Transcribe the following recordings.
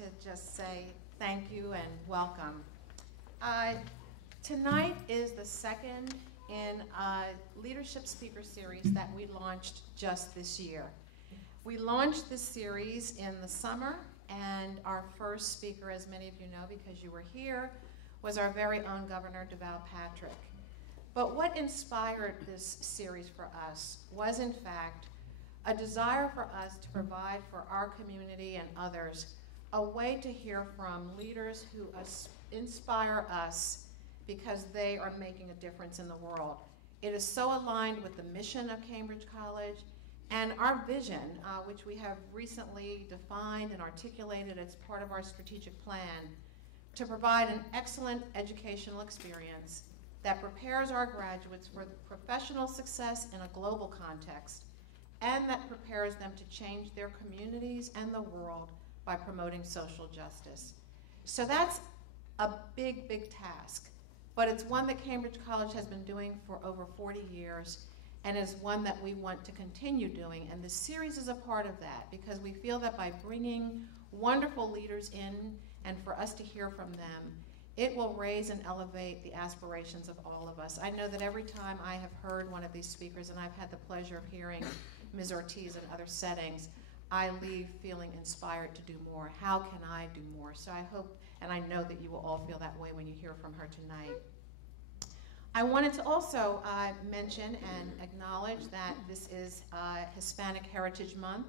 to just say thank you and welcome. Tonight is the second in a leadership speaker series that we launched just this year. We launched this series in the summer, and our first speaker, as many of you know because you were here, was our very own Governor Deval Patrick. But what inspired this series for us was, in fact, a desire for us to provide for our community and others a way to hear from leaders who inspire us because they are making a difference in the world. It is so aligned with the mission of Cambridge College and our vision, which we have recently defined and articulated as part of our strategic plan, to provide an excellent educational experience that prepares our graduates for professional success in a global context, and that prepares them to change their communities and the world by promoting social justice. So that's a big, big task, but it's one that Cambridge College has been doing for over 40 years, and is one that we want to continue doing, and this series is a part of that, because we feel that by bringing wonderful leaders in and for us to hear from them, it will raise and elevate the aspirations of all of us. I know that every time I have heard one of these speakers, and I've had the pleasure of hearing Ms. Ortiz in other settings, I leave feeling inspired to do more. How can I do more? So I hope, and I know that you will all feel that way when you hear from her tonight. I wanted to also mention and acknowledge that this is Hispanic Heritage Month.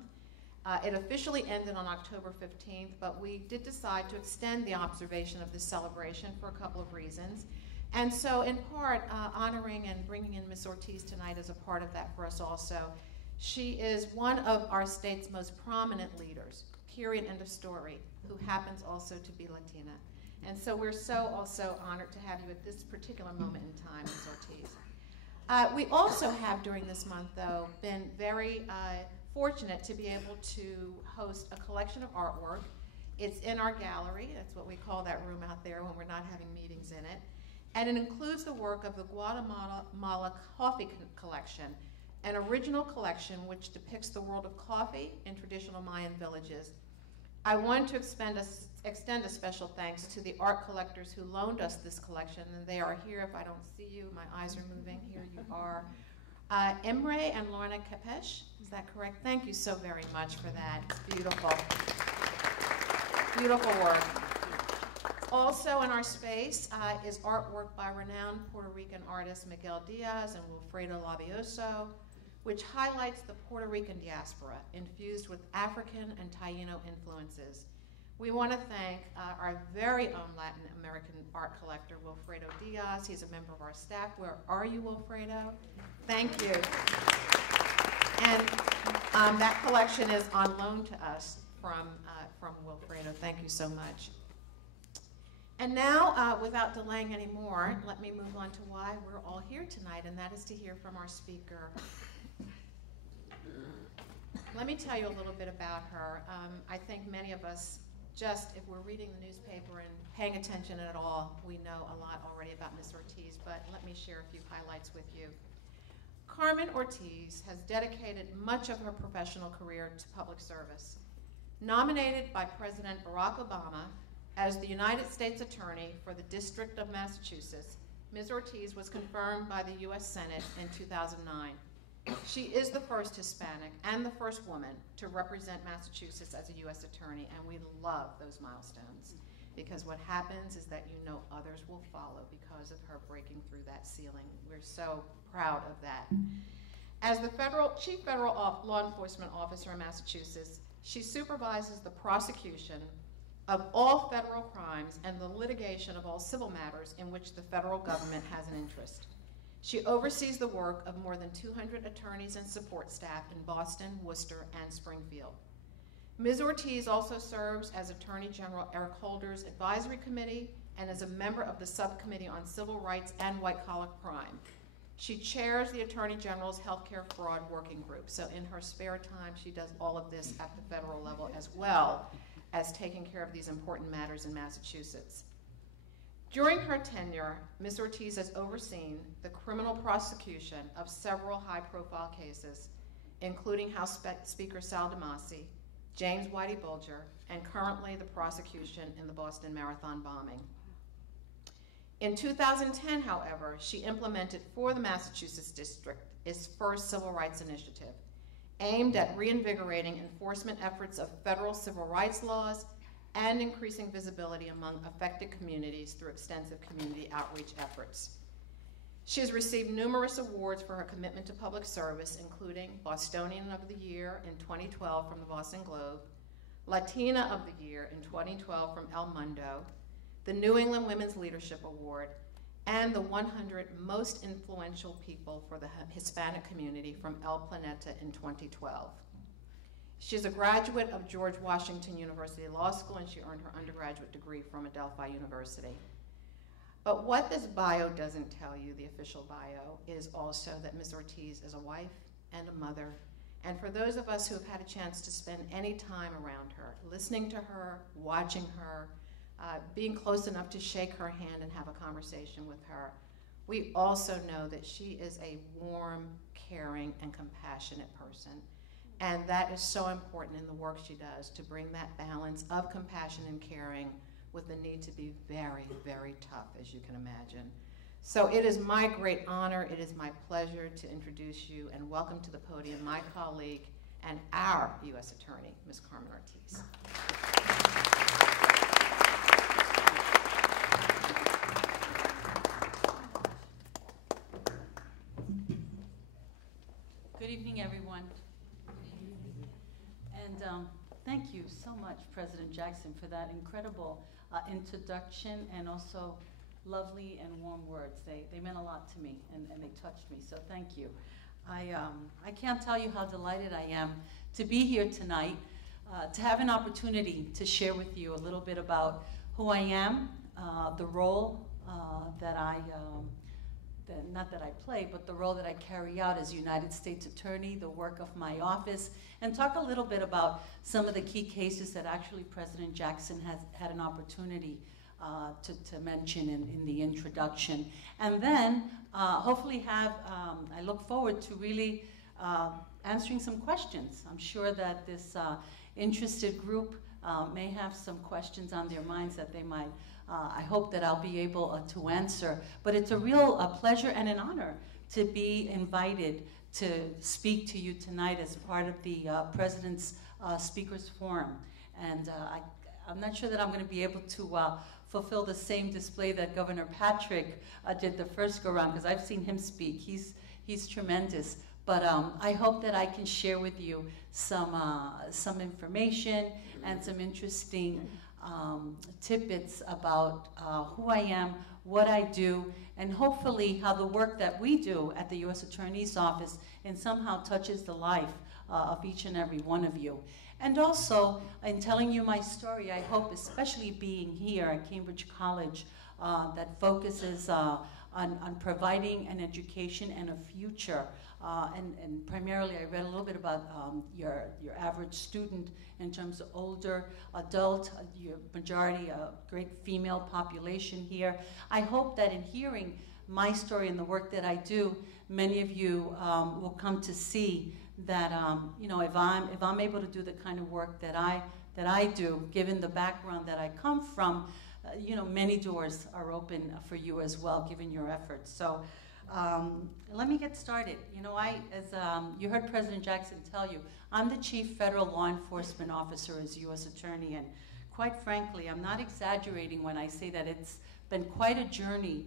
It officially ended on October 15th, but we did decide to extend the observation of this celebration for a couple of reasons. And so in part, honoring and bringing in Ms. Ortiz tonight is a part of that for us also. She is one of our state's most prominent leaders, period, end of story, who happens also to be Latina. And so we're so also honored to have you at this particular moment in time, Ms. Ortiz. We also have during this month, though, been very fortunate to be able to host a collection of artwork. It's in our gallery. That's what we call that room out there when we're not having meetings in it. And it includes the work of the Guatemala Coffee Collection, an original collection which depicts the world of coffee in traditional Mayan villages. I want to extend a special thanks to the art collectors who loaned us this collection, and they are here. If I don't see you, my eyes are moving. Here you are. Emre and Lorna Capesh, is that correct? Thank you so very much for that. Beautiful. Beautiful work. Also in our space is artwork by renowned Puerto Rican artists Miguel Diaz and Wilfredo Labioso, which highlights the Puerto Rican diaspora infused with African and Taino influences. We want to thank our very own Latin American art collector, Wilfredo Diaz. He's a member of our staff. Where are you, Wilfredo? Thank you. And that collection is on loan to us from Wilfredo. Thank you so much. And now, without delaying any more, let me move on to why we're all here tonight, and that is to hear from our speaker. Let me tell you a little bit about her. I think many of us, just if we're reading the newspaper and paying attention at all, we know a lot already about Ms. Ortiz, but let me share a few highlights with you. Carmen Ortiz has dedicated much of her professional career to public service. Nominated by President Barack Obama as the United States Attorney for the District of Massachusetts, Ms. Ortiz was confirmed by the U.S. Senate in 2009. She is the first Hispanic and the first woman to represent Massachusetts as a U.S. attorney, and we love those milestones, because what happens is that you know others will follow because of her breaking through that ceiling. We're so proud of that. As the Chief Federal Law Enforcement Officer in Massachusetts, she supervises the prosecution of all federal crimes and the litigation of all civil matters in which the federal government has an interest. She oversees the work of more than 200 attorneys and support staff in Boston, Worcester, and Springfield. Ms. Ortiz also serves as Attorney General Eric Holder's Advisory Committee and is a member of the Subcommittee on Civil Rights and White-Collar Crime. She chairs the Attorney General's Healthcare Fraud Working Group, so in her spare time, she does all of this at the federal level as well as taking care of these important matters in Massachusetts. During her tenure, Ms. Ortiz has overseen the criminal prosecution of several high-profile cases, including House Speaker Sal DeMasi, James Whitey Bulger, and currently the prosecution in the Boston Marathon bombing. In 2010, however, she implemented for the Massachusetts district its first civil rights initiative, aimed at reinvigorating enforcement efforts of federal civil rights laws and increasing visibility among affected communities through extensive community outreach efforts. She has received numerous awards for her commitment to public service, including Bostonian of the Year in 2012 from the Boston Globe, Latina of the Year in 2012 from El Mundo, the New England Women's Leadership Award, and the 100 Most Influential People for the Hispanic Community from El Planeta in 2012. She is a graduate of George Washington University Law School, and she earned her undergraduate degree from Adelphi University. But what this bio doesn't tell you, the official bio, is also that Ms. Ortiz is a wife and a mother. And for those of us who have had a chance to spend any time around her, listening to her, watching her, being close enough to shake her hand and have a conversation with her, we also know that she is a warm, caring, and compassionate person. And that is so important in the work she does, to bring that balance of compassion and caring with the need to be very, very tough, as you can imagine. So it is my great honor, it is my pleasure to introduce you and welcome to the podium my colleague and our U.S. Attorney, Ms. Carmen Ortiz. Good evening, everyone. And thank you so much, President Jackson, for that incredible introduction and also lovely and warm words. They meant a lot to me, and they touched me, so thank you. I can't tell you how delighted I am to be here tonight, to have an opportunity to share with you a little bit about who I am, the role that not that I play, but the role that I carry out as United States Attorney, the work of my office, and talk a little bit about some of the key cases that actually President Jackson has had an opportunity to mention in the introduction. And then hopefully I look forward to really answering some questions. I'm sure that this interested group may have some questions on their minds that they might I hope that I'll be able to answer. But it's a real pleasure and an honor to be invited to speak to you tonight as part of the President's Speakers Forum. And I'm not sure that I'm going to be able to fulfill the same display that Governor Patrick did the first go-round, because I've seen him speak. He's tremendous. But I hope that I can share with you some information and some interesting tidbits about who I am, what I do, and hopefully how the work that we do at the U.S. Attorney's Office and somehow touches the life of each and every one of you. And also, in telling you my story, I hope, especially being here at Cambridge College, that focuses on providing an education and a future. And primarily, I read a little bit about your average student in terms of older adult, your majority, a great female population here. I hope that in hearing my story and the work that I do, many of you will come to see that you know, if I'm able to do the kind of work that I do, given the background that I come from, you know, many doors are open for you as well, given your efforts. So let me get started. You know, as you heard President Jackson tell you, I'm the Chief Federal Law Enforcement Officer as U.S. Attorney, and quite frankly, I'm not exaggerating when I say that it's been quite a journey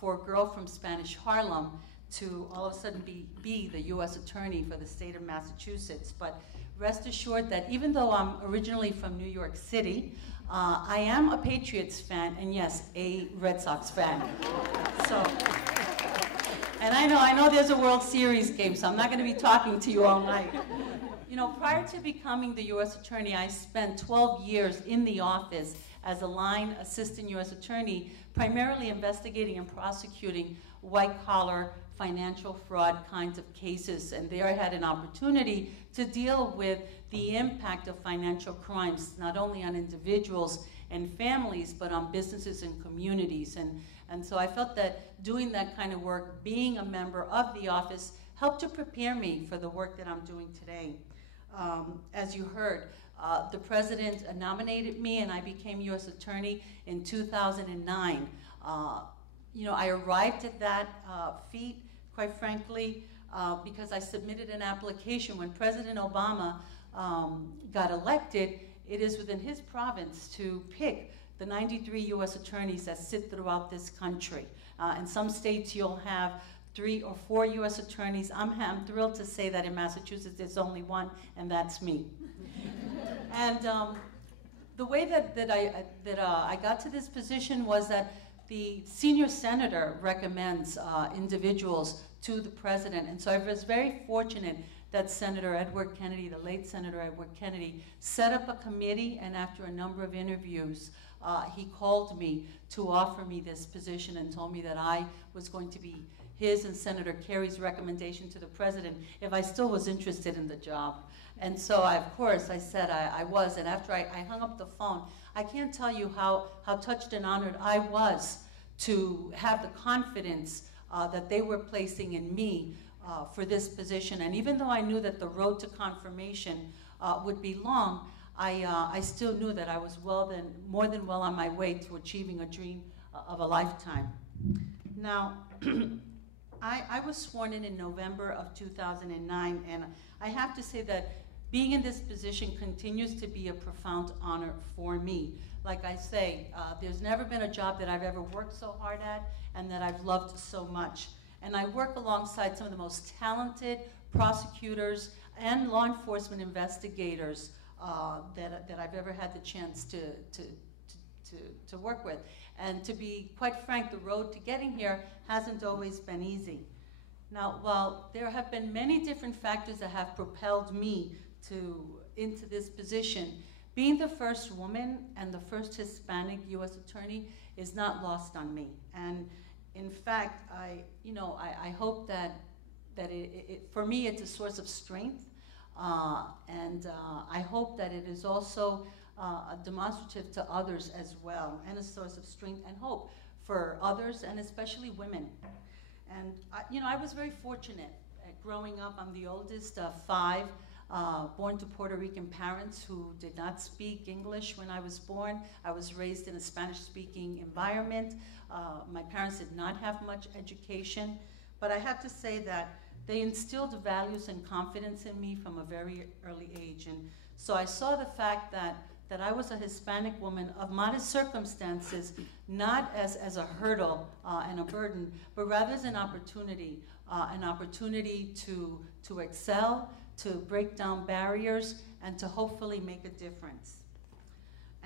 for a girl from Spanish Harlem to all of a sudden be the U.S. Attorney for the state of Massachusetts. But rest assured that even though I'm originally from New York City, I am a Patriots fan, and yes, a Red Sox fan. So, and I know there's a World Series game, so I'm not going to be talking to you all night. You know, prior to becoming the U.S. Attorney, I spent 12 years in the office as a line assistant U.S. Attorney, primarily investigating and prosecuting white-collar financial fraud kinds of cases. And there I had an opportunity to deal with the impact of financial crimes, not only on individuals and families, but on businesses and communities. And so I felt that doing that kind of work, being a member of the office, helped to prepare me for the work that I'm doing today. As you heard, The president nominated me, and I became U.S. Attorney in 2009. I arrived at that feat, quite frankly, because I submitted an application when President Obama got elected. It is within his province to pick the 93 U.S. attorneys that sit throughout this country. In some states, you'll have 3 or 4 U.S. attorneys. I'm thrilled to say that in Massachusetts, there's only one, and that's me. And the way that I got to this position was that the senior senator recommends individuals to the president. And so I was very fortunate that Senator Edward Kennedy, the late Senator Edward Kennedy, set up a committee, and after a number of interviews, he called me to offer me this position and told me that I was going to be his and Senator Kerry's recommendation to the president if I still was interested in the job. And so, of course, I said I was, and after I hung up the phone, I can't tell you how touched and honored I was to have the confidence that they were placing in me for this position. And even though I knew that the road to confirmation would be long, I still knew that I was more than well on my way to achieving a dream of a lifetime. Now, I was sworn in November of 2009, and I have to say that being in this position continues to be a profound honor for me. Like I say, there's never been a job that I've ever worked so hard at and that I've loved so much. And I work alongside some of the most talented prosecutors and law enforcement investigators that I've ever had the chance to work with. And to be quite frank, the road to getting here hasn't always been easy. Now, while there have been many different factors that have propelled me into this position, being the first woman and the first Hispanic U.S. attorney is not lost on me. And in fact, I hope that for me it's a source of strength, and I hope that it is also demonstrative to others as well, and a source of strength and hope for others, and especially women. And I was very fortunate. Growing up, I'm the oldest of 5, born to Puerto Rican parents who did not speak English when I was born. I was raised in a Spanish-speaking environment. My parents did not have much education, but I have to say that they instilled values and confidence in me from a very early age. And so I saw the fact that I was a Hispanic woman of modest circumstances, not as a hurdle and a burden, but rather as an opportunity to excel, to break down barriers, and to hopefully make a difference.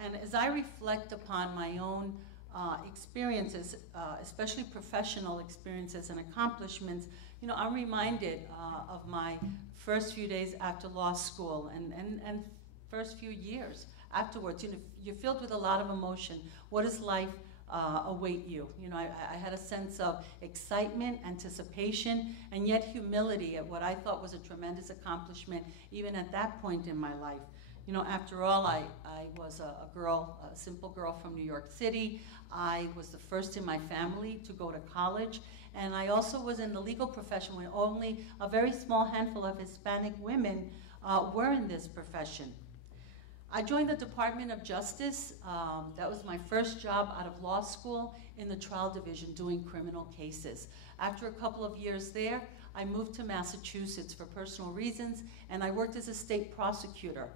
And as I reflect upon my own experiences, especially professional experiences and accomplishments, I'm reminded of my first few days after law school and first few years afterwards. You're filled with a lot of emotion. What does life await you? I had a sense of excitement, anticipation, and yet humility at what I thought was a tremendous accomplishment, even at that point in my life. After all, I was a simple girl from New York City. I was the first in my family to go to college, and I also was in the legal profession when only a very small handful of Hispanic women were in this profession. I joined the Department of Justice. That was my first job out of law school in the trial division doing criminal cases. After a couple of years there, I moved to Massachusetts for personal reasons, and I worked as a state prosecutor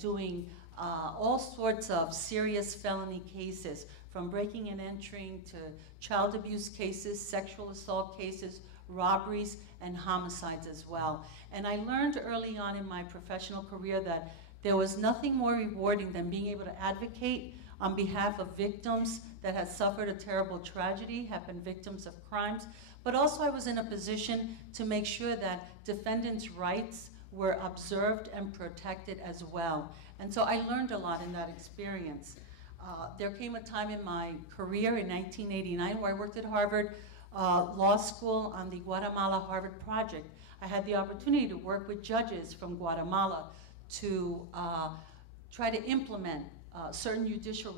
doing all sorts of serious felony cases, from breaking and entering to child abuse cases, sexual assault cases, robberies, and homicides as well. And I learned early on in my professional career that there was nothing more rewarding than being able to advocate on behalf of victims that had suffered a terrible tragedy, have been victims of crimes, but also I was in a position to make sure that defendants' rights were observed and protected as well. And so I learned a lot in that experience. There came a time in my career in 1989 where I worked at Harvard Law School on the Guatemala-Harvard project. I had the opportunity to work with judges from Guatemala to try to implement certain judicial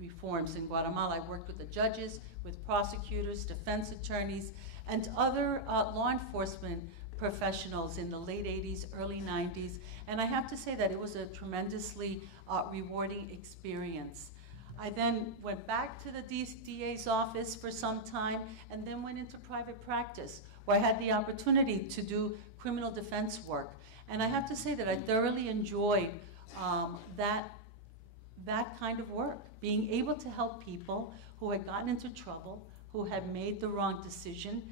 reforms in Guatemala. I worked with the judges, with prosecutors, defense attorneys, and other law enforcement professionals in the late 80s, early 90s, and I have to say that it was a tremendously rewarding experience. I then went back to the DA's office for some time and then went into private practice, where I had the opportunity to do criminal defense work. And I have to say that I thoroughly enjoyed that kind of work, being able to help people who had gotten into trouble, who had made the wrong decision,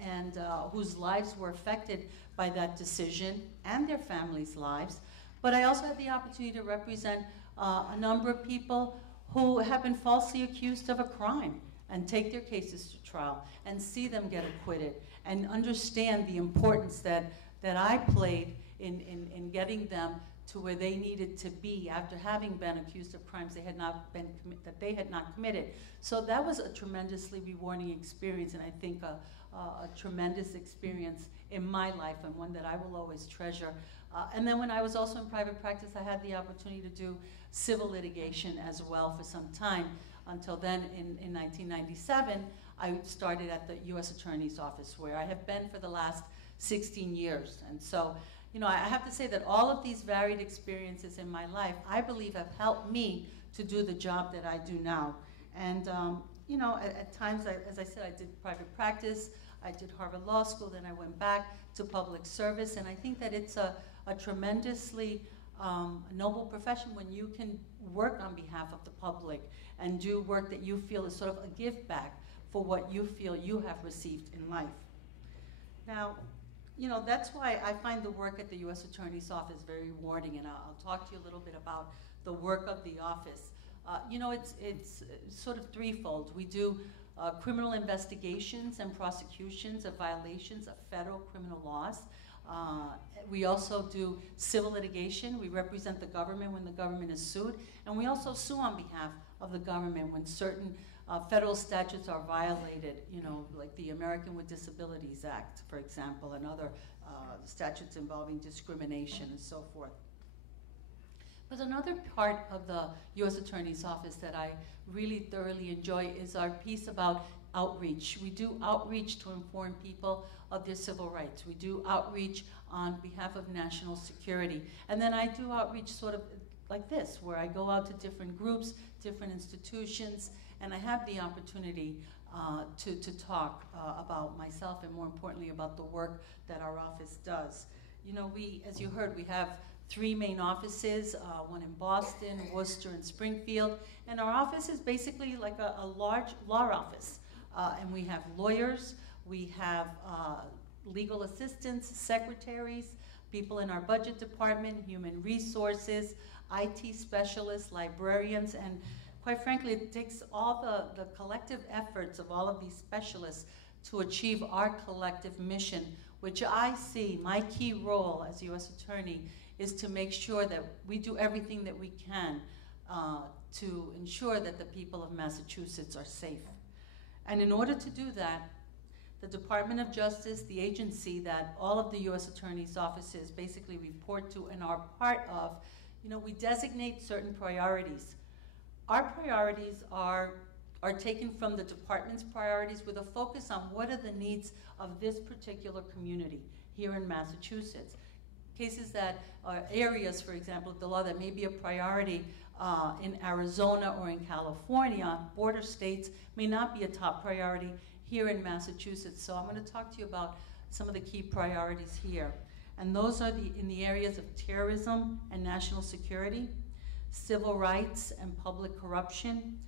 and whose lives were affected by that decision and their families' lives. But I also had the opportunity to represent a number of people who have been falsely accused of a crime and take their cases to trial and see them get acquitted and understand the importance that I played in getting them to where they needed to be after having been accused of crimes they had not committed. So that was a tremendously rewarding experience, and I think a tremendous experience in my life, and one that I will always treasure. And then when I was also in private practice, I had the opportunity to do civil litigation as well for some time. Until then, in 1997, I started at the U.S. Attorney's Office, where I have been for the last 16 years. And so, you know, I have to say that all of these varied experiences in my life, I believe, have helped me to do the job that I do now. And, you know, at times, as I said, I did private practice, I did Harvard Law School, then I went back to public service, and I think that it's a tremendously noble profession when you can work on behalf of the public and do work that you feel is sort of a give back for what you feel you have received in life. Now, you know, that's why I find the work at the U.S. Attorney's Office very rewarding, and I'll talk to you a little bit about the work of the office. You know, it's sort of threefold. We do criminal investigations and prosecutions of violations of federal criminal laws. We also do civil litigation. We represent the government when the government is sued, and we also sue on behalf of the government when certain federal statutes are violated, you know, like the American with Disabilities Act, for example, and other statutes involving discrimination and so forth. But another part of the U.S. Attorney's Office that I really thoroughly enjoy is our piece about outreach. We do outreach to inform people of their civil rights. We do outreach on behalf of national security. And then I do outreach sort of like this, where I go out to different groups, different institutions, and I have the opportunity to talk about myself, and more importantly about the work that our office does. You know, as you heard, we have 3 main offices, one in Boston, Worcester, and Springfield, and our office is basically like a large law office. And we have lawyers, we have legal assistants, secretaries, people in our budget department, human resources, IT specialists, librarians, and quite frankly, it takes all the collective efforts of all of these specialists to achieve our collective mission, which I see my key role as U.S. Attorney is to make sure that we do everything that we can to ensure that the people of Massachusetts are safe. And in order to do that, the Department of Justice, the agency that all of the U.S. Attorney's offices basically report to and are part of, you know, we designate certain priorities. Our priorities are taken from the department's priorities with a focus on what are the needs of this particular community here in Massachusetts. Cases that are areas, for example, of the law that may be a priority in Arizona or in California, border states, may not be a top priority here in Massachusetts. So I'm going to talk to you about some of the key priorities here. And those are in the areas of terrorism and national security, civil rights and public corruption,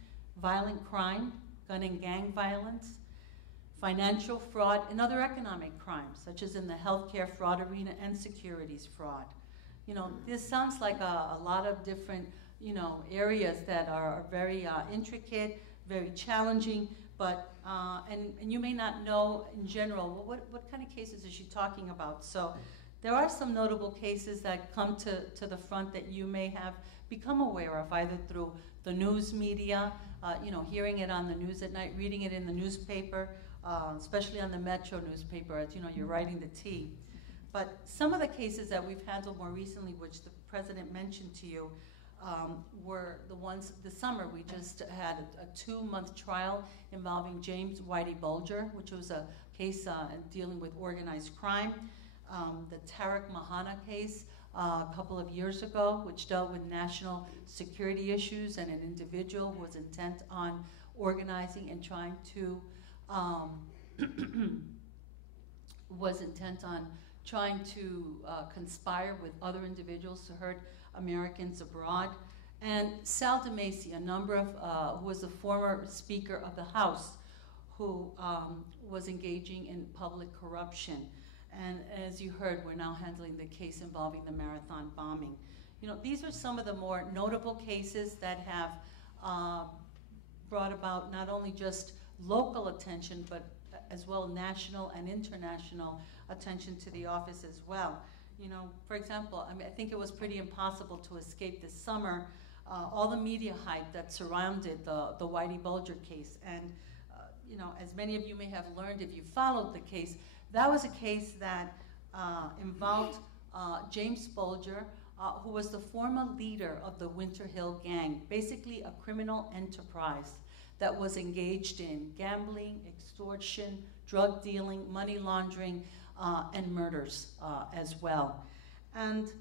violent crime, gun and gang violence, financial fraud, and other economic crimes, such as in the healthcare fraud arena and securities fraud. You know, this sounds like a lot of different, you know, areas that are very intricate, very challenging, but, and you may not know in general, well, what kind of cases is she talking about? So there are some notable cases that come to the front that you may have become aware of, either through the news media, you know, hearing it on the news at night, reading it in the newspaper, especially on the Metro newspaper, as you know, you're writing the T. But some of the cases that we've handled more recently, which the President mentioned to you, were the ones this summer. We just had a 2-month trial involving James Whitey Bulger, which was a case dealing with organized crime. The Tariq Mahana case a couple of years ago, which dealt with national security issues and an individual who was intent on organizing and trying to conspire with other individuals to hurt Americans abroad. And Sal DeMacy, a number of, who was a former Speaker of the House, who was engaging in public corruption. And as you heard, we're now handling the case involving the marathon bombing. You know, these are some of the more notable cases that have brought about not only just local attention, but as well national and international attention to the office as well. You know, for example, I mean, I think it was pretty impossible to escape this summer all the media hype that surrounded the Whitey Bulger case. And, you know, as many of you may have learned if you followed the case, that was a case that involved James Bulger, who was the former leader of the Winter Hill Gang, basically a criminal enterprise that was engaged in gambling, extortion, drug dealing, money laundering, and murders as well. And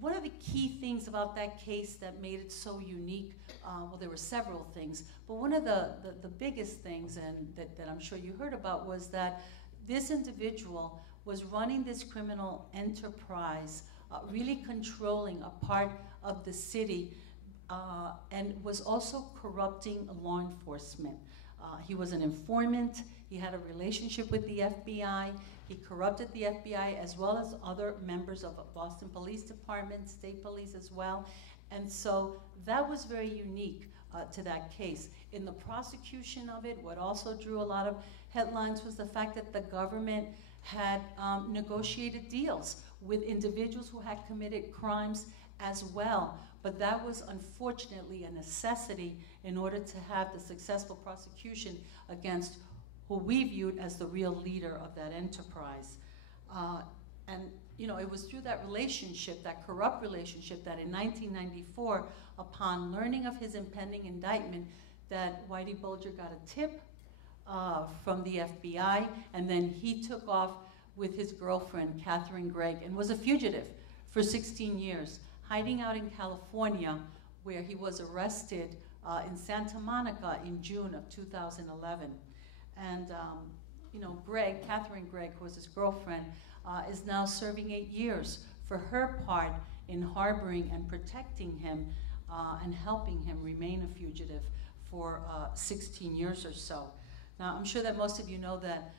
one of the key things about that case that made it so unique, well, there were several things, but one of the biggest things, and that I'm sure you heard about, was that this individual was running this criminal enterprise, really controlling a part of the city, and was also corrupting law enforcement. He was an informant. He had a relationship with the FBI. He corrupted the FBI as well as other members of Boston Police Department, state police as well. And so that was very unique to that case. In the prosecution of it, what also drew a lot of headlines was the fact that the government had negotiated deals with individuals who had committed crimes as well. But that was unfortunately a necessity in order to have the successful prosecution against who we viewed as the real leader of that enterprise. And you know, it was through that relationship, that corrupt relationship, that in 1994, upon learning of his impending indictment, that Whitey Bulger got a tip from the FBI, and then he took off with his girlfriend, Catherine Gregg, and was a fugitive for 16 years, hiding out in California, where he was arrested in Santa Monica in June of 2011. And you know, Catherine Gregg, who was his girlfriend, is now serving 8 years for her part in harboring and protecting him and helping him remain a fugitive for 16 years or so. Now, I'm sure that most of you know that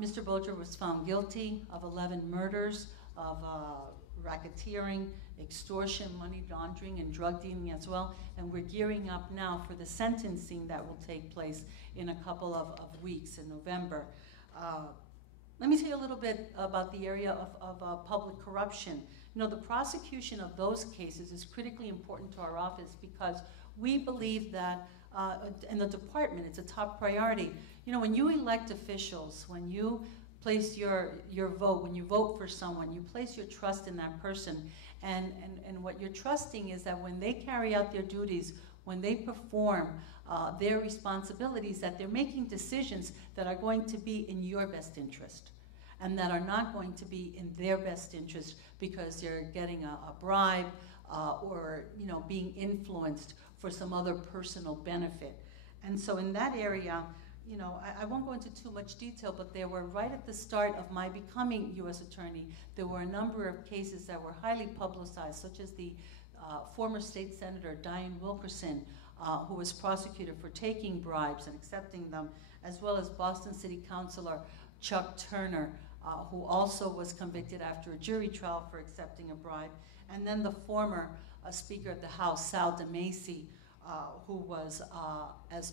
Mr. Bulger was found guilty of 11 murders, of racketeering, extortion, money laundering, and drug dealing as well. And we're gearing up now for the sentencing that will take place in a couple of weeks in November. Let me tell you a little bit about the area of public corruption. You know, the prosecution of those cases is critically important to our office because we believe that in the department, it's a top priority. You know, when you elect officials, when you place your vote, when you vote for someone, you place your trust in that person. And what you're trusting is that when they carry out their duties, when they perform their responsibilities, that they're making decisions that are going to be in your best interest and that are not going to be in their best interest because they're getting a bribe or, you know, being influenced for some other personal benefit. And so in that area, you know, I won't go into too much detail, but there were, right at the start of my becoming U.S. Attorney, there were a number of cases that were highly publicized, such as the former state senator, Diane Wilkerson, who was prosecuted for taking bribes and accepting them, as well as Boston City Councilor Chuck Turner, who also was convicted after a jury trial for accepting a bribe, and then the former Speaker of the House, Sal DeMacy, who was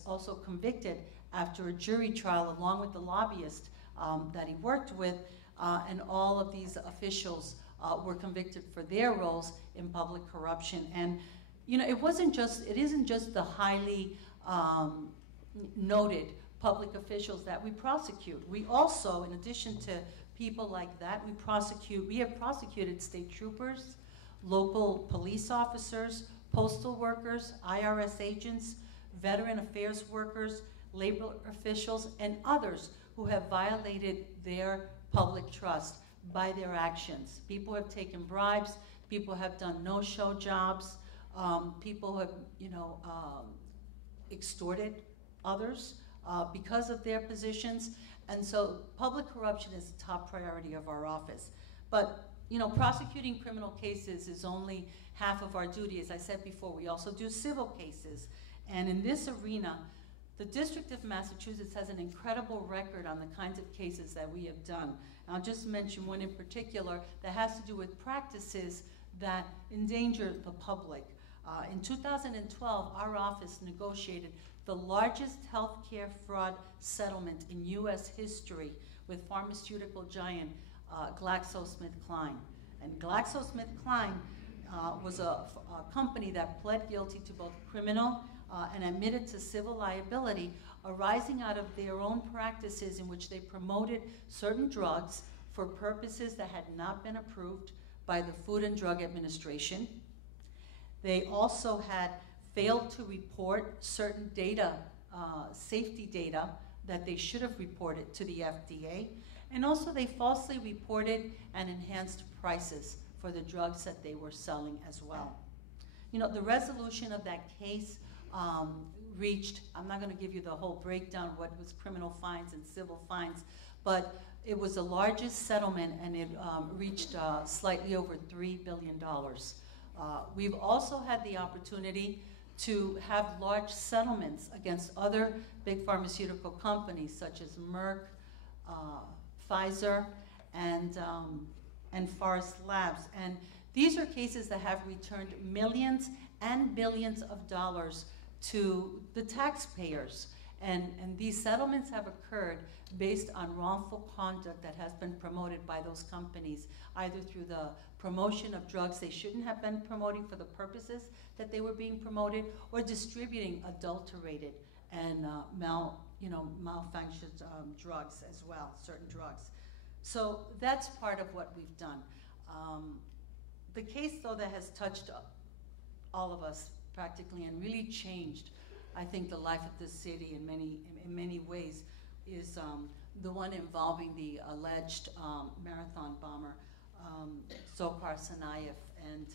also convicted after a jury trial along with the lobbyist that he worked with, and all of these officials were convicted for their roles in public corruption. And you know, it isn't just the highly noted public officials that we prosecute. We also, in addition to people like that, we have prosecuted state troopers, local police officers, postal workers, IRS agents, veteran affairs workers, labor officials, and others who have violated their public trust by their actions. People have taken bribes, people have done no-show jobs, people have, extorted others because of their positions. And so public corruption is a top priority of our office. But prosecuting criminal cases is only half of our duty. As I said before, we also do civil cases. And in this arena, the District of Massachusetts has an incredible record on the kinds of cases that we have done. And I'll just mention one in particular that has to do with practices that endanger the public. In 2012, our office negotiated the largest healthcare fraud settlement in U.S. history with pharmaceutical giant GlaxoSmithKline. And GlaxoSmithKline was a company that pled guilty to both criminal and admitted to civil liability arising out of their own practices in which they promoted certain drugs for purposes that had not been approved by the Food and Drug Administration. They also had failed to report certain data, safety data, that they should have reported to the FDA. And also they falsely reported and enhanced prices for the drugs that they were selling as well. The resolution of that case reached, I'm not gonna give you the whole breakdown, what was criminal fines and civil fines, but it was the largest settlement, and it reached slightly over $3 billion. We've also had the opportunity to have large settlements against other big pharmaceutical companies such as Merck, Pfizer, and Forest Labs. And these are cases that have returned millions and billions of dollars to the taxpayers. And these settlements have occurred based on wrongful conduct that has been promoted by those companies, either through the promotion of drugs they shouldn't have been promoting for the purposes that they were being promoted, or distributing adulterated and malfunctioned drugs as well, certain drugs. So that's part of what we've done. The case, though, that has touched all of us practically and really changed, I think, the life of this city in many ways is the one involving the alleged marathon bomber, Dzhokhar Tsarnaev. And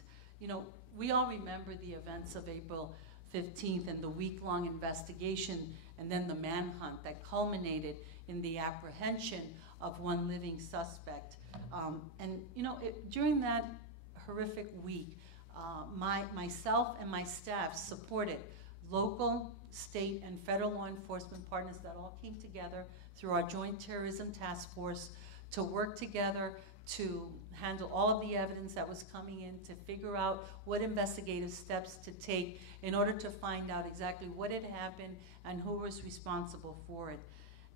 we all remember the events of April 15th and the week-long investigation, and then the manhunt that culminated in the apprehension of one living suspect. During that horrific week, myself and my staff supported local, state, and federal law enforcement partners that all came together through our Joint Terrorism Task Force to work together to handle all of the evidence that was coming in, to figure out what investigative steps to take in order to find out exactly what had happened and who was responsible for it.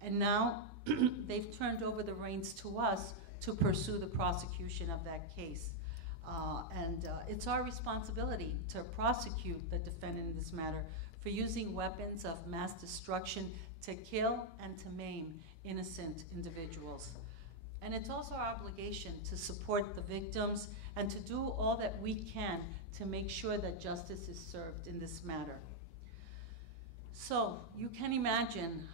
And now they've turned over the reins to us to pursue the prosecution of that case. It's our responsibility to prosecute the defendant in this matter for using weapons of mass destruction to kill and to maim innocent individuals. And it's also our obligation to support the victims and to do all that we can to make sure that justice is served in this matter. So you can imagine,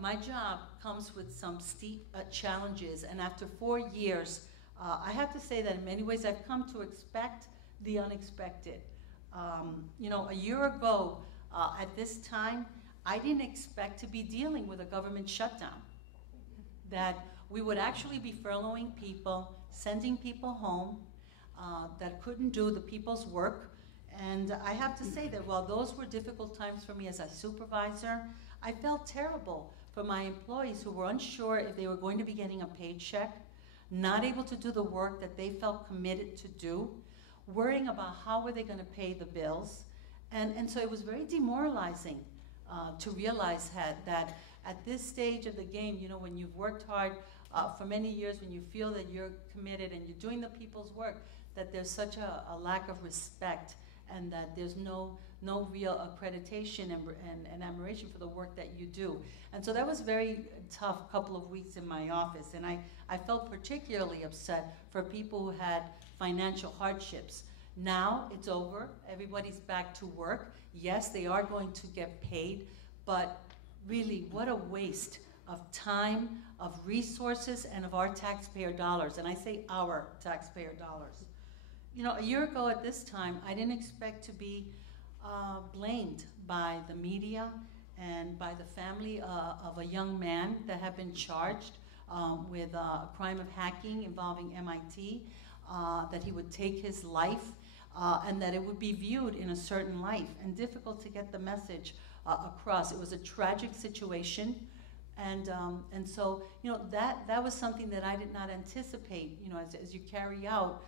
my job comes with some steep challenges, and after 4 years, I have to say that in many ways I've come to expect the unexpected. A year ago, at this time, I didn't expect to be dealing with a government shutdown, that we would actually be furloughing people, sending people home that couldn't do the people's work. And I have to say that while those were difficult times for me as a supervisor, I felt terrible for my employees who were unsure if they were going to be getting a paycheck, not able to do the work that they felt committed to do, worrying about how were they going to pay the bills. And so it was very demoralizing to realize that at this stage of the game, when you've worked hard for many years, when you feel that you're committed and you're doing the people's work, that there's such a lack of respect, and that there's no real accreditation and admiration for the work that you do. And so that was a very tough couple of weeks in my office, and I felt particularly upset for people who had financial hardships. Now it's over. Everybody's back to work. Yes, they are going to get paid, but really, what a waste of time, of resources, and of our taxpayer dollars. And I say our taxpayer dollars. You know, a year ago at this time, I didn't expect to be blamed by the media and by the family of a young man that had been charged with a crime of hacking involving MIT, that he would take his life, and that it would be viewed in a certain light, and difficult to get the message across. It was a tragic situation, and so, you know, that was something that I did not anticipate, you know, as you carry out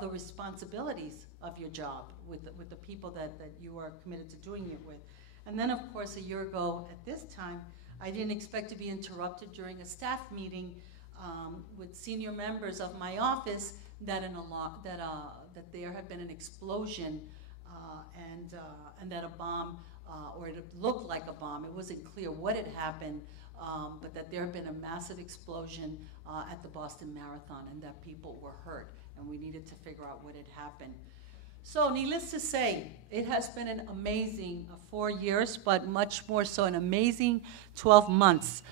the responsibilities of your job with the people that you are committed to doing it with. And then, of course, a year ago at this time, I didn't expect to be interrupted during a staff meeting with senior members of my office that there had been an explosion and that a bomb, or it looked like a bomb. It wasn't clear what had happened, but that there had been a massive explosion at the Boston Marathon and that people were hurt, and we needed to figure out what had happened. So needless to say, it has been an amazing 4 years, but much more so an amazing 12 months,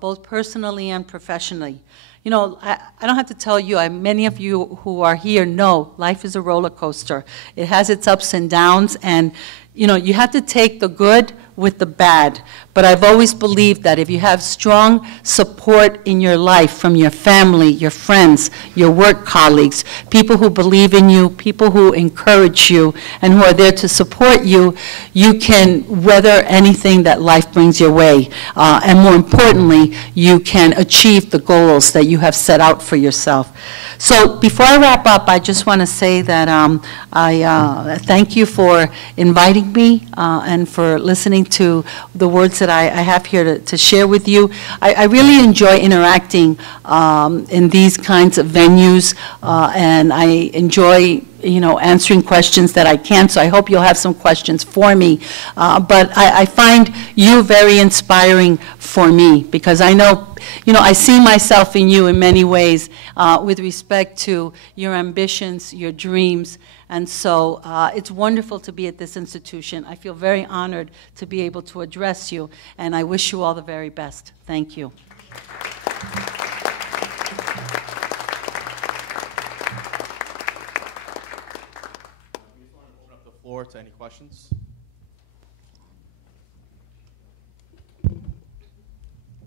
both personally and professionally. You know, I don't have to tell you, many of you who are here know life is a roller coaster. It has its ups and downs, and you know, you have to take the good with the bad. But I've always believed that if you have strong support in your life from your family, your friends, your work colleagues, people who believe in you, people who encourage you, and who are there to support you, you can weather anything that life brings your way. And more importantly, you can achieve the goals that you have set out for yourself. So before I wrap up, I just want to say that I thank you for inviting me and for listening to the words that I have here to share with you. I really enjoy interacting in these kinds of venues, and I enjoy, you know, answering questions that I can, so I hope you'll have some questions for me. But I find you very inspiring for me, because I know, you know, I see myself in you in many ways with respect to your ambitions, your dreams, and so it's wonderful to be at this institution. I feel very honored to be able to address you, and I wish you all the very best. Thank you. We just want to open up the floor to any questions.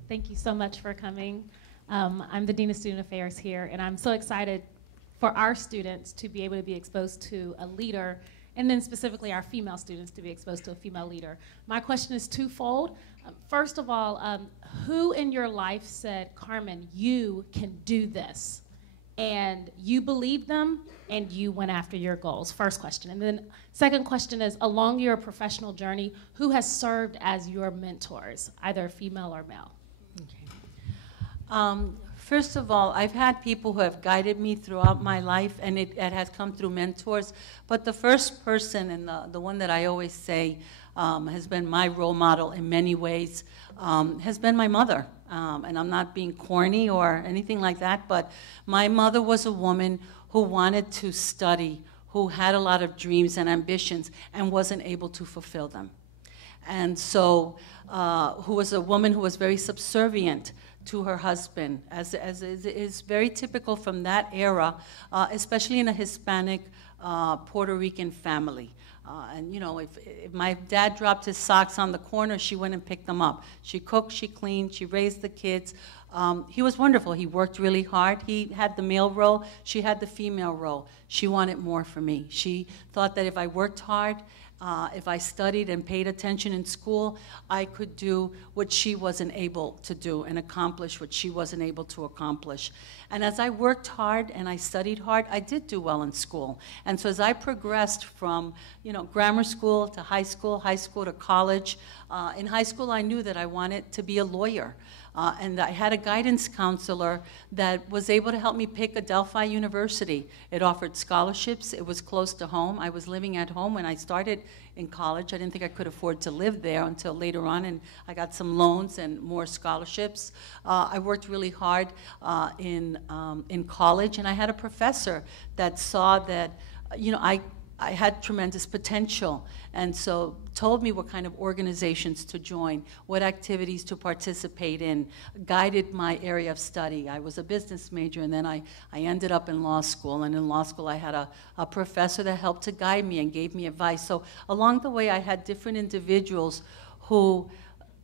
Thank you so much for coming. I'm the Dean of Student Affairs here, and I'm so excited for our students to be able to be exposed to a leader, and then specifically our female students to be exposed to a female leader. My question is twofold. First of all, who in your life said, Carmen, you can do this? And you believed them, and you went after your goals? First question. And then second question is, along your professional journey, who has served as your mentors, either female or male? Okay. First of all, I've had people who have guided me throughout my life, and it has come through mentors. But the first person, and the one that I always say has been my role model in many ways, has been my mother. And I'm not being corny or anything like that, but my mother was a woman who wanted to study, who had a lot of dreams and ambitions, and wasn't able to fulfill them. And so, who was a woman who was very subservient to her husband, as is very typical from that era, especially in a Hispanic Puerto Rican family. And you know, if my dad dropped his socks on the corner, she went and picked them up. She cooked, she cleaned, she raised the kids. He was wonderful. He worked really hard. He had the male role, she had the female role. She wanted more for me. She thought that if I worked hard, if I studied and paid attention in school, I could do what she wasn't able to do and accomplish what she wasn't able to accomplish. And as I worked hard and I studied hard, I did do well in school. And so as I progressed from, you know, grammar school to high school to college, in high school I knew that I wanted to be a lawyer. And I had a guidance counselor that was able to help me pick Adelphi University. It offered scholarships. It was close to home. I was living at home when I started in college. I didn't think I could afford to live there until later on, and I got some loans and more scholarships. I worked really hard in college, and I had a professor that saw that, you know, I had tremendous potential, and so told me what kind of organizations to join, what activities to participate in, guided my area of study. I was a business major, and then I ended up in law school, and in law school I had a professor that helped to guide me and gave me advice. So along the way I had different individuals who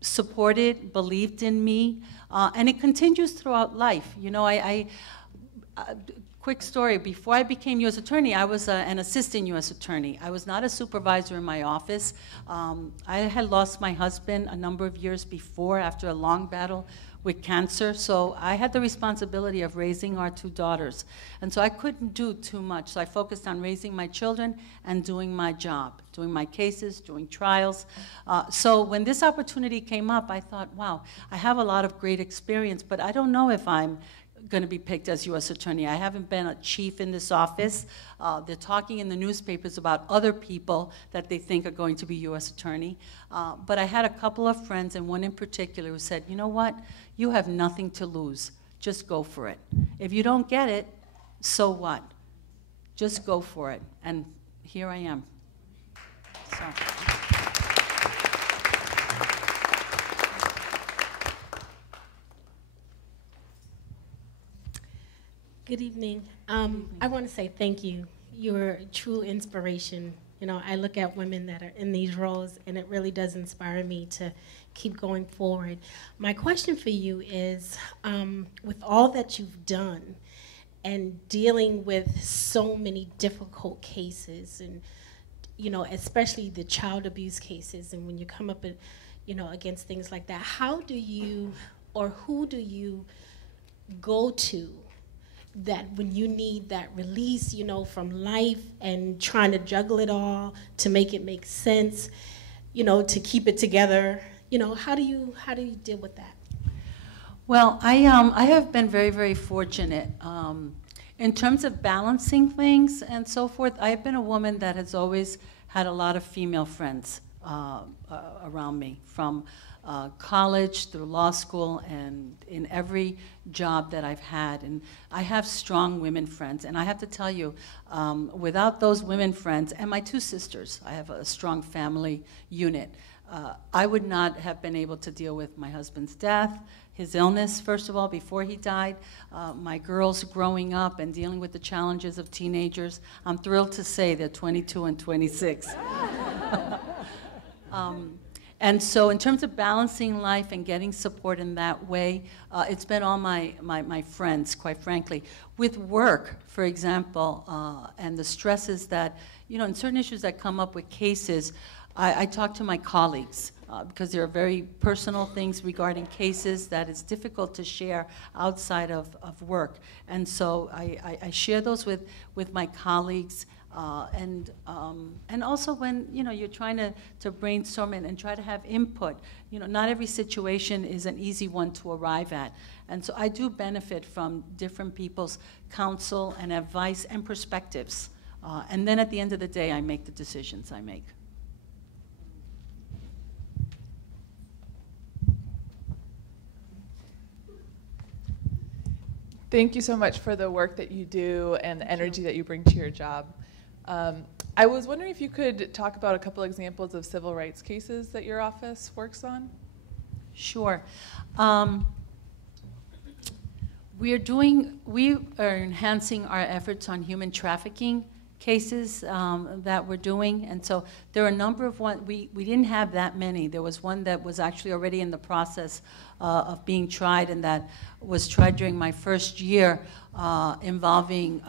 supported, believed in me, and it continues throughout life. You know, quick story, before I became U.S. Attorney, I was an assistant U.S. Attorney. I was not a supervisor in my office. I had lost my husband a number of years before after a long battle with cancer, so I had the responsibility of raising our 2 daughters. And so I couldn't do too much, so I focused on raising my children and doing my job, doing my cases, doing trials. So when this opportunity came up, I thought, wow, I have a lot of great experience, but I don't know if I'm going to be picked as U.S. Attorney. I haven't been a chief in this office. They're talking in the newspapers about other people that they think are going to be U.S. Attorney. But I had a couple of friends, and one in particular, who said, you know what? You have nothing to lose. Just go for it. If you don't get it, so what? Just go for it. And here I am. So. Good evening. I want to say thank you. You're a true inspiration. You know, I look at women that are in these roles, and it really does inspire me to keep going forward. My question for you is, with all that you've done and dealing with so many difficult cases, and, you know, especially the child abuse cases, and when you come up, you know, against things like that, how do you, or who do you go to that when you need that release, you know, from life and trying to juggle it all to make it make sense, you know, to keep it together? You know, how do you deal with that? Well, I have been very, very fortunate. In terms of balancing things and so forth, I've been a woman that has always had a lot of female friends around me, from college through law school and in every job that I've had. And I have strong women friends. And I have to tell you, without those women friends, and my 2 sisters, I have a strong family unit, I would not have been able to deal with my husband's death, his illness, first of all, before he died, my girls growing up and dealing with the challenges of teenagers. I'm thrilled to say they're 22 and 26. And so in terms of balancing life and getting support in that way, it's been all my friends, quite frankly. With work, for example, and the stresses that, you know, in certain issues that come up with cases, I talk to my colleagues because there are very personal things regarding cases that it's difficult to share outside of work. And so I share those with my colleagues. And also when, you know, you're trying to brainstorm and try to have input, you know, not every situation is an easy one to arrive at. And so I do benefit from different people's counsel and advice and perspectives. And then at the end of the day, I make the decisions I make. Thank you so much for the work that you do and the energy that you bring to your job. I was wondering if you could talk about a couple examples of civil rights cases that your office works on. Sure. We are enhancing our efforts on human trafficking cases that we're doing, and so there are a number of one. We didn't have that many. There was one that was actually already in the process of being tried, and that was tried during my first year, involving.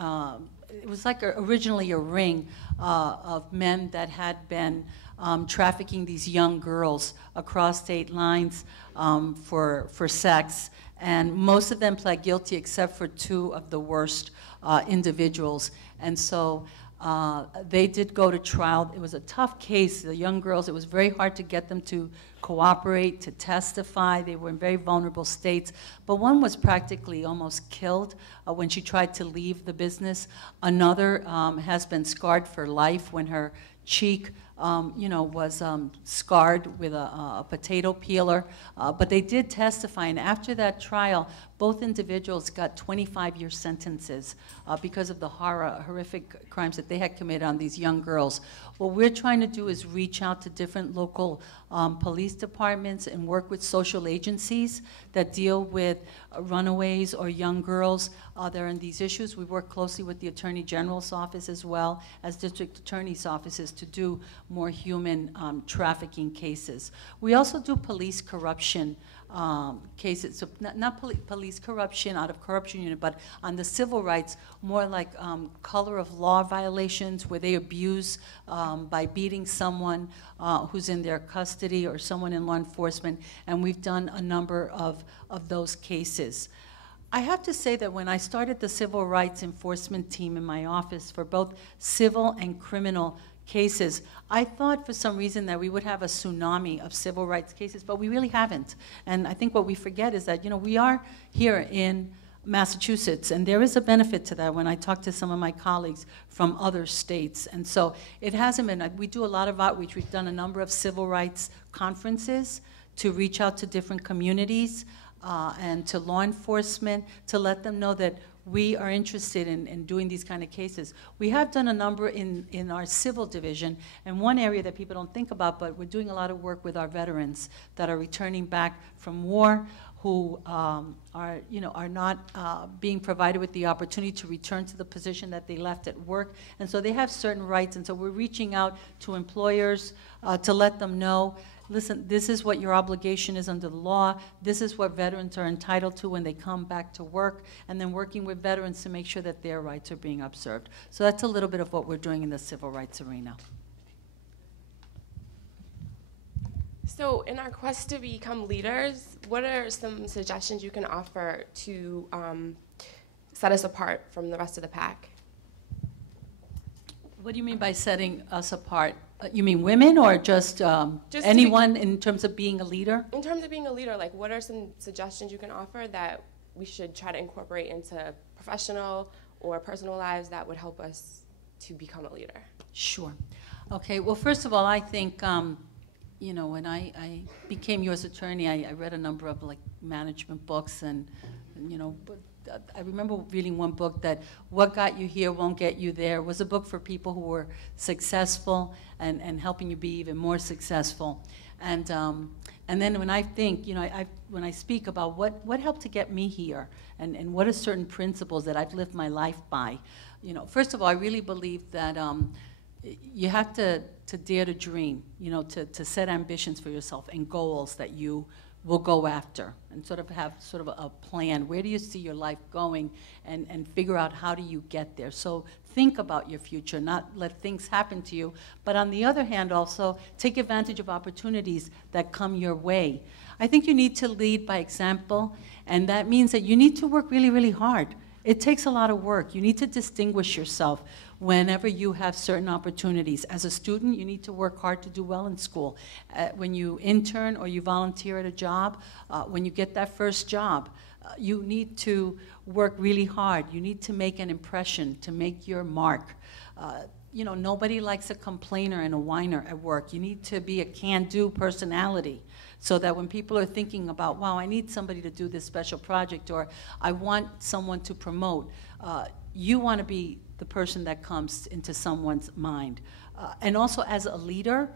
It was like originally a ring of men that had been trafficking these young girls across state lines for sex, and most of them pled guilty except for 2 of the worst individuals. And so they did go to trial. It was a tough case. The young girls, it was very hard to get them to cooperate, to testify. They were in very vulnerable states. But one was practically almost killed when she tried to leave the business. Another has been scarred for life when her cheek was scarred with a potato peeler. But they did testify, and after that trial, both individuals got 25-year sentences because of the horrific crimes that they had committed on these young girls. What we're trying to do is reach out to different local police departments and work with social agencies that deal with runaways or young girls that are in these issues. We work closely with the Attorney General's office as well as district attorney's offices to do more human trafficking cases. We also do police corruption cases, so not police corruption out of corruption unit, but on the civil rights, more like color of law violations where they abuse by beating someone who's in their custody or someone in law enforcement, and we've done a number of those cases. I have to say that when I started the civil rights enforcement team in my office for both civil and criminal cases, I thought for some reason that we would have a tsunami of civil rights cases, but we really haven't. And I think what we forget is that, we are here in Massachusetts, and there is a benefit to that when I talk to some of my colleagues from other states. And so it hasn't been, we do a lot of outreach. We've done a number of civil rights conferences to reach out to different communities and to law enforcement to let them know that we are interested in doing these kind of cases. We have done a number in our civil division, and one area that people don't think about, but we're doing a lot of work with our veterans that are returning back from war, who are not being provided with the opportunity to return to the position that they left at work. And so they have certain rights, and so we're reaching out to employers to let them know, listen, this is what your obligation is under the law. This is what veterans are entitled to when they come back to work, and then working with veterans to make sure that their rights are being observed. So that's a little bit of what we're doing in the civil rights arena. So in our quest to become leaders, what are some suggestions you can offer to set us apart from the rest of the pack? What do you mean by setting us apart? You mean women, or just anyone in terms of being a leader? In terms of being a leader, like, what are some suggestions you can offer that we should try to incorporate into professional or personal lives that would help us to become a leader? Sure. Okay, well, first of all, I think, when I became U.S. Attorney, I read a number of, management books, and but I remember reading one book that What Got You Here Won't Get You There was a book for people who were successful and helping you be even more successful. And then when I think, when I speak about what helped to get me here and what are certain principles that I've lived my life by, first of all, I really believe that you have to dare to dream, to set ambitions for yourself and goals that you will go after, and sort of have sort of a plan. Where do you see your life going, and figure out how do you get there. So think about your future, not let things happen to you, but on the other hand also take advantage of opportunities that come your way. I think you need to lead by example, and that means that you need to work really, really hard. It takes a lot of work. You need to distinguish yourself whenever you have certain opportunities. As a student, you need to work hard to do well in school. When you intern or you volunteer at a job, when you get that first job, you need to work really hard. You need to make an impression, to make your mark. Nobody likes a complainer and a whiner at work. You need to be a can-do personality, so that when people are thinking about, wow, I need somebody to do this special project, or I want someone to promote, you want to be the person that comes into someone's mind. And also as a leader,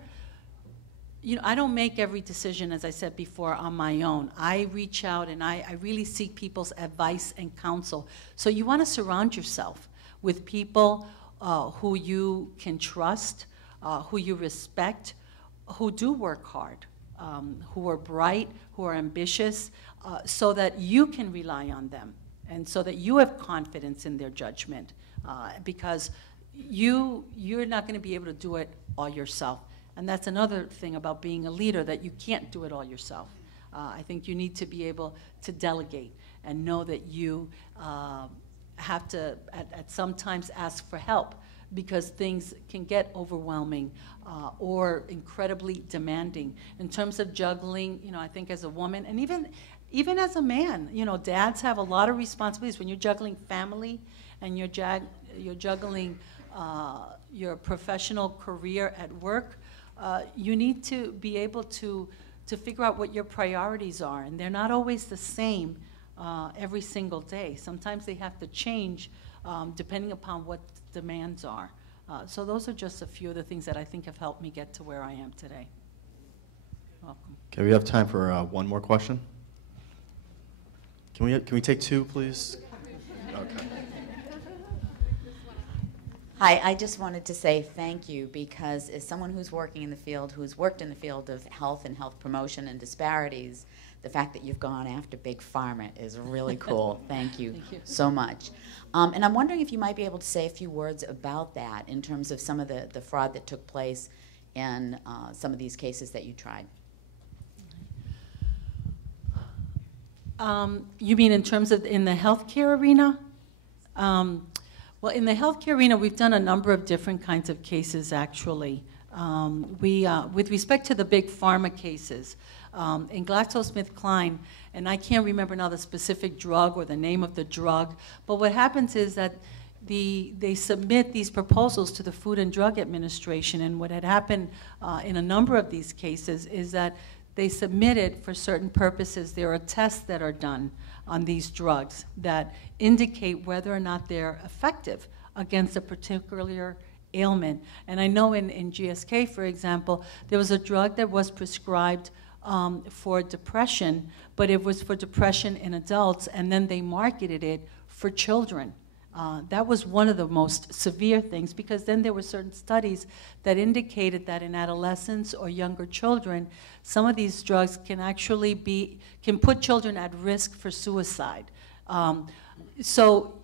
I don't make every decision, as I said before, on my own. I reach out and I really seek people's advice and counsel. So you want to surround yourself with people who you can trust, who you respect, who do work hard. Who are bright, who are ambitious, so that you can rely on them, and so that you have confidence in their judgment, because you're not going to be able to do it all yourself. And that's another thing about being a leader, that you can't do it all yourself. I think you need to be able to delegate and know that you have to, at some times, ask for help, because things can get overwhelming or incredibly demanding. In terms of juggling, I think as a woman, and even as a man, dads have a lot of responsibilities. When you're juggling family and you're juggling your professional career at work, you need to be able to figure out what your priorities are, and they're not always the same every single day. Sometimes they have to change depending upon what demands are. So those are just a few of the things that I think have helped me get to where I am today. Welcome. Okay, we have time for one more question. Can we take two, please? Okay. Hi, I just wanted to say thank you because as someone who's working in the field, who's worked in the field of health and health promotion and disparities, the fact that you've gone after Big Pharma is really cool. Thank you, so much. And I'm wondering if you might be able to say a few words about that in terms of some of the fraud that took place in some of these cases that you tried. You mean in terms of in the healthcare arena? Well, in the healthcare arena, we've done a number of different kinds of cases, actually. With respect to the big pharma cases, in GlaxoSmithKline, and I can't remember now the specific drug or the name of the drug, but what happens is that they submit these proposals to the Food and Drug Administration, and what had happened in a number of these cases is that they submitted for certain purposes. There are tests that are done on these drugs that indicate whether or not they're effective against a particular ailment. And I know in GSK, for example, there was a drug that was prescribed for depression, but it was for depression in adults, and then they marketed it for children. That was one of the most severe things, because then there were certain studies that indicated that in adolescents or younger children, some of these drugs can actually can put children at risk for suicide. So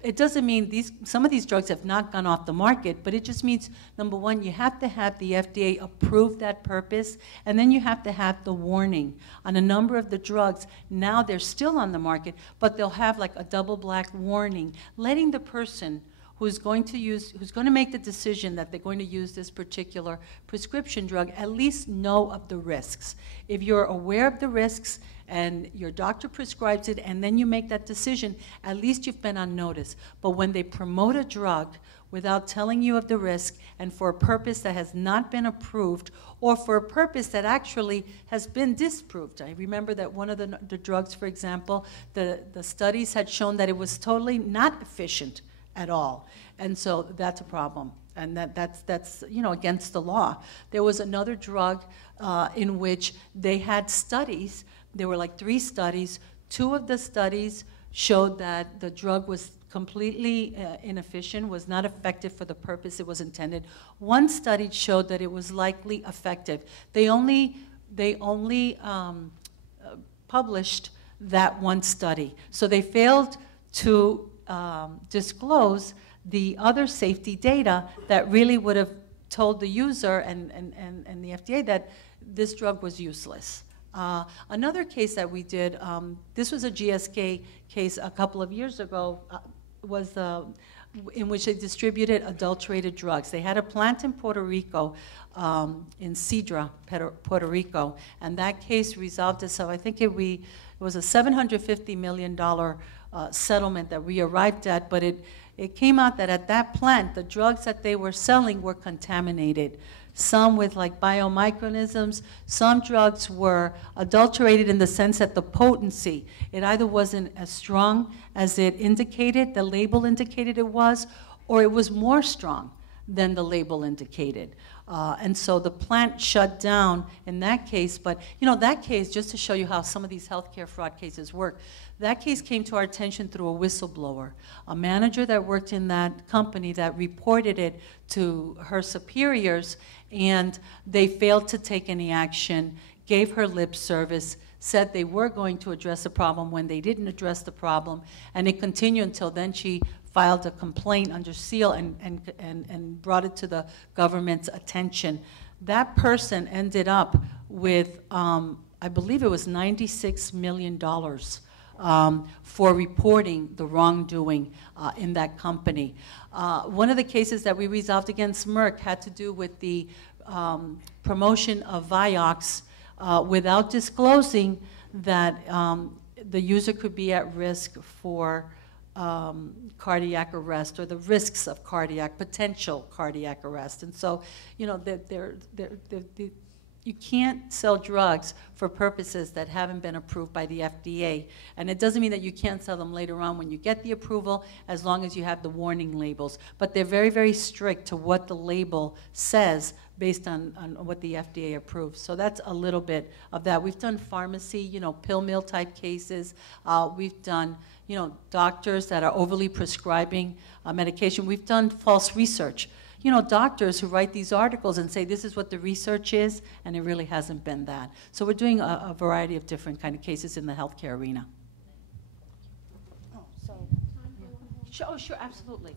it doesn't mean some of these drugs have not gone off the market, but it just means, number one, you have to have the FDA approve that purpose, and then you have to have the warning. On a number of the drugs, now they're still on the market, but they'll have like a double black warning, letting the person who's going to make the decision that they're going to use this particular prescription drug at least know of the risks. If you're aware of the risks and your doctor prescribes it and then you make that decision, at least you've been on notice. But when they promote a drug without telling you of the risk and for a purpose that has not been approved or for a purpose that actually has been disproved. I remember that one of the drugs, for example, the studies had shown that it was totally not efficient at all. And so that's a problem. And that's against the law. There was another drug in which they had studies. There were like 3 studies. 2 of the studies showed that the drug was completely inefficient, was not effective for the purpose it was intended. 1 study showed that it was likely effective. They only published that 1 study. So they failed to disclose the other safety data that really would have told the user and the FDA that this drug was useless. Another case that we did, this was a GSK case a couple of years ago, was in which they distributed adulterated drugs. They had a plant in Puerto Rico, in Sidra, Puerto Rico, and that case resolved itself. I think it was a $750 million settlement that we arrived at, but it came out that at that plant, the drugs that they were selling were contaminated. Some with like biomicronisms, some drugs were adulterated in the sense that the potency, it either wasn't as strong as it indicated, the label indicated it was, or it was more strong than the label indicated. And so the plant shut down in that case, but that case, just to show you how some of these healthcare fraud cases work, that case came to our attention through a whistleblower, a manager that worked in that company that reported it to her superiors, and they failed to take any action, gave her lip service, said they were going to address the problem when they didn't address the problem, and it continued until then she filed a complaint under seal and brought it to the government's attention. That person ended up with, I believe it was $96 million for reporting the wrongdoing in that company. One of the cases that we resolved against Merck had to do with the promotion of Vioxx without disclosing that the user could be at risk for cardiac arrest or the risks of potential cardiac arrest. And so, you know, you can't sell drugs for purposes that haven't been approved by the FDA. And it doesn't mean that you can't sell them later on when you get the approval, as long as you have the warning labels. But they're very, very strict to what the label says based on what the FDA approves. So that's a little bit of that. We've done pharmacy, you know, pill mill type cases. We've done, you know, doctors that are overly prescribing medication. We've done false research. You know, doctors who write these articles and say this is what the research is, and it really hasn't been that. So we're doing a variety of different kind of cases in the healthcare arena. Oh, so, Sure, sure, absolutely.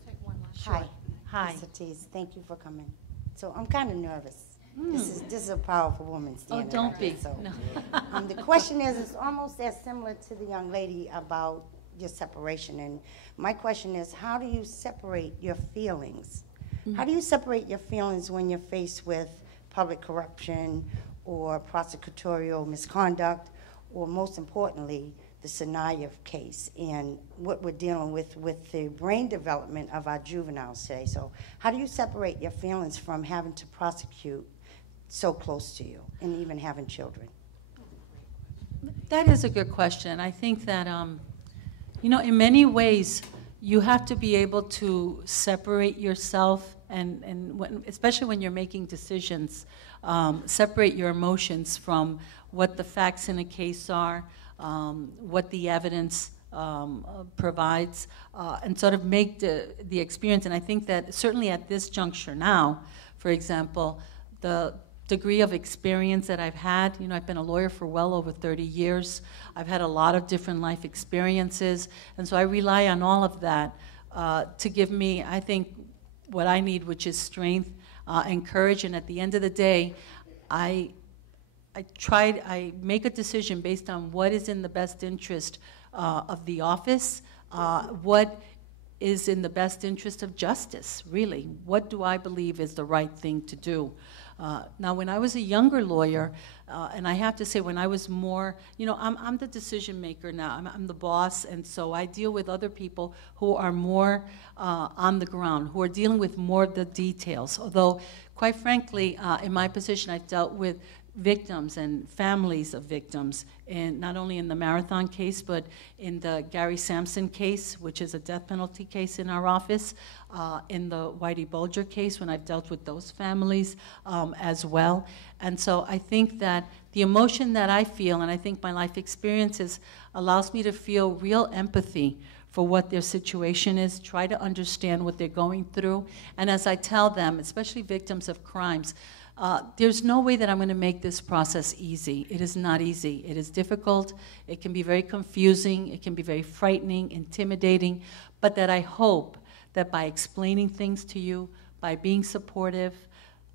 hi. Hi. Ms. Ortiz, thank you for coming. So I'm kind of nervous. This is a powerful woman standing don't right here, be. So, No. the question is, it's almost as similar to the young lady about your separation. And my question is, how do you separate your feelings? How do you separate your feelings when you're faced with public corruption or prosecutorial misconduct, or most importantly, the Sanaya case and what we're dealing with the brain development of our juveniles today? So how do you separate your feelings from having to prosecute so close to you and even having children? That is a good question. I think that, you know, in many ways, you have to be able to separate yourself, and especially when you're making decisions, separate your emotions from what the facts in a case are, what the evidence provides, and sort of make the experience. And I think that certainly at this juncture now, for example, the degree of experience that I've had, you know, I've been a lawyer for well over 30 years. I've had a lot of different life experiences, and so I rely on all of that to give me, I think, what I need, which is strength and courage. And at the end of the day, I make a decision based on what is in the best interest of the office, what is in the best interest of justice, really. What do I believe is the right thing to do? Now, when I was a younger lawyer, and I have to say, when I was more, you know, I'm the decision maker now. I'm the boss, and so I deal with other people who are more on the ground, who are dealing with more of the details. Although, quite frankly, in my position, I've dealt with victims and families of victims, and not only in the Marathon case, but in the Gary Sampson case, which is a death penalty case in our office, in the Whitey Bulger case, when I've dealt with those families as well. And so I think that the emotion that I feel, and I think my life experiences, allows me to feel real empathy for what their situation is, try to understand what they're going through. And as I tell them, especially victims of crimes, there's no way that I'm going to make this process easy. It is not easy. It is difficult. It can be very confusing. It can be very frightening, intimidating. But that I hope that by explaining things to you, by being supportive,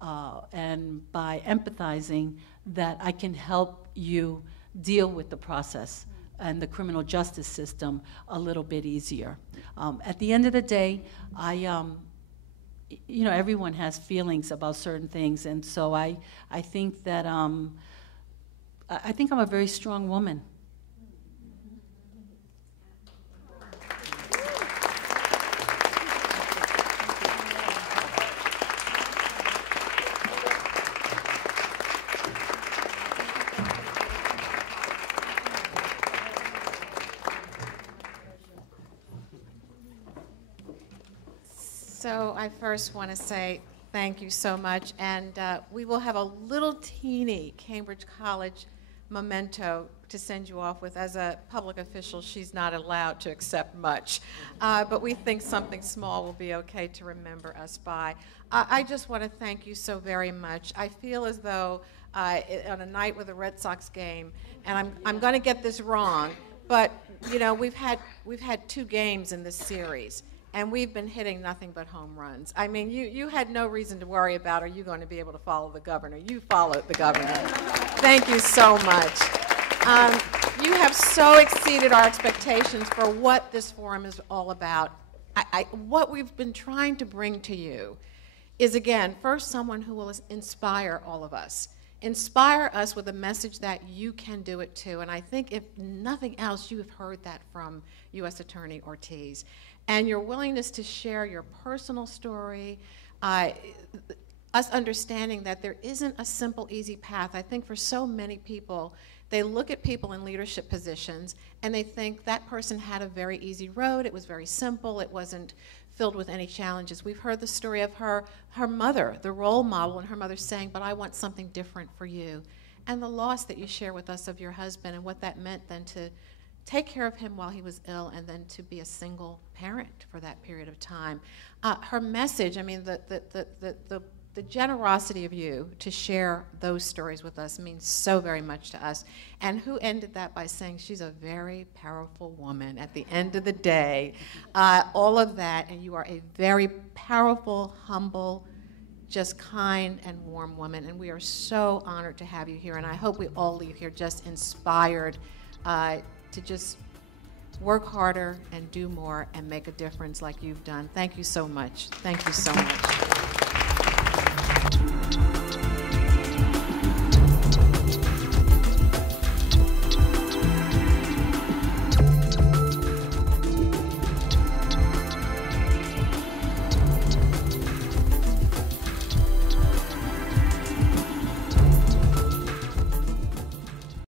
and by empathizing, that I can help you deal with the process and the criminal justice system a little bit easier. At the end of the day, you know, everyone has feelings about certain things, and so I think that I think I'm a very strong woman. So I first want to say thank you so much, and we will have a little teeny Cambridge College memento to send you off with. As a public official, she's not allowed to accept much, but we think something small will be okay to remember us by. I just want to thank you so very much. I feel as though on a night with a Red Sox game, and I'm going to get this wrong, but you know, we've had 2 games in this series, and we've been hitting nothing but home runs. I mean, you had no reason to worry about, are you going to be able to follow the governor? You followed the governor. Thank you so much. You have so exceeded our expectations for what this forum is all about. What we've been trying to bring to you is, again, first, someone who will inspire all of us inspire us with a message that you can do it too. And I think if nothing else, you have heard that from U.S. Attorney Ortiz. And your willingness to share your personal story, us understanding that there isn't a simple, easy path. I think for so many people, they look at people in leadership positions and they think that person had a very easy road, it was very simple, it wasn't filled with any challenges. We've heard the story of her mother, the role model, and her mother saying, but I want something different for you. And the loss that you share with us of your husband and what that meant then to take care of him while he was ill and then to be a single parent for that period of time. Her message, I mean, the generosity of you to share those stories with us means so very much to us. And who ended that by saying she's a very powerful woman at the end of the day. All of that, and you are a very powerful, humble, just kind and warm woman. And we are so honored to have you here. And I hope we all leave here just inspired to just work harder and do more and make a difference like you've done. Thank you so much. Thank you so much.